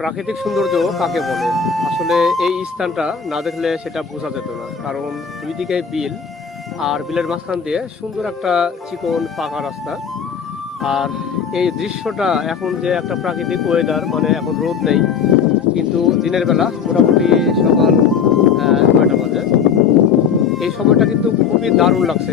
প্রাকৃতিক সৌন্দর্য কাকে বলে? আসলে এই স্থানটা না দেখলে সেটা বোঝা যেত না, কারণ দুই দিকে বিল, আর বিলের মাঝখান দিয়ে সুন্দর একটা চিকন পাকা রাস্তা। আর এই দৃশ্যটা এখন যে একটা প্রাকৃতিক ওয়েদার, মানে এখন রোদ নেই, কিন্তু দিনের বেলা মোটামুটি সকাল 9টা বাজে, এই সময়টা কিন্তু খুবই দারুণ লাগছে।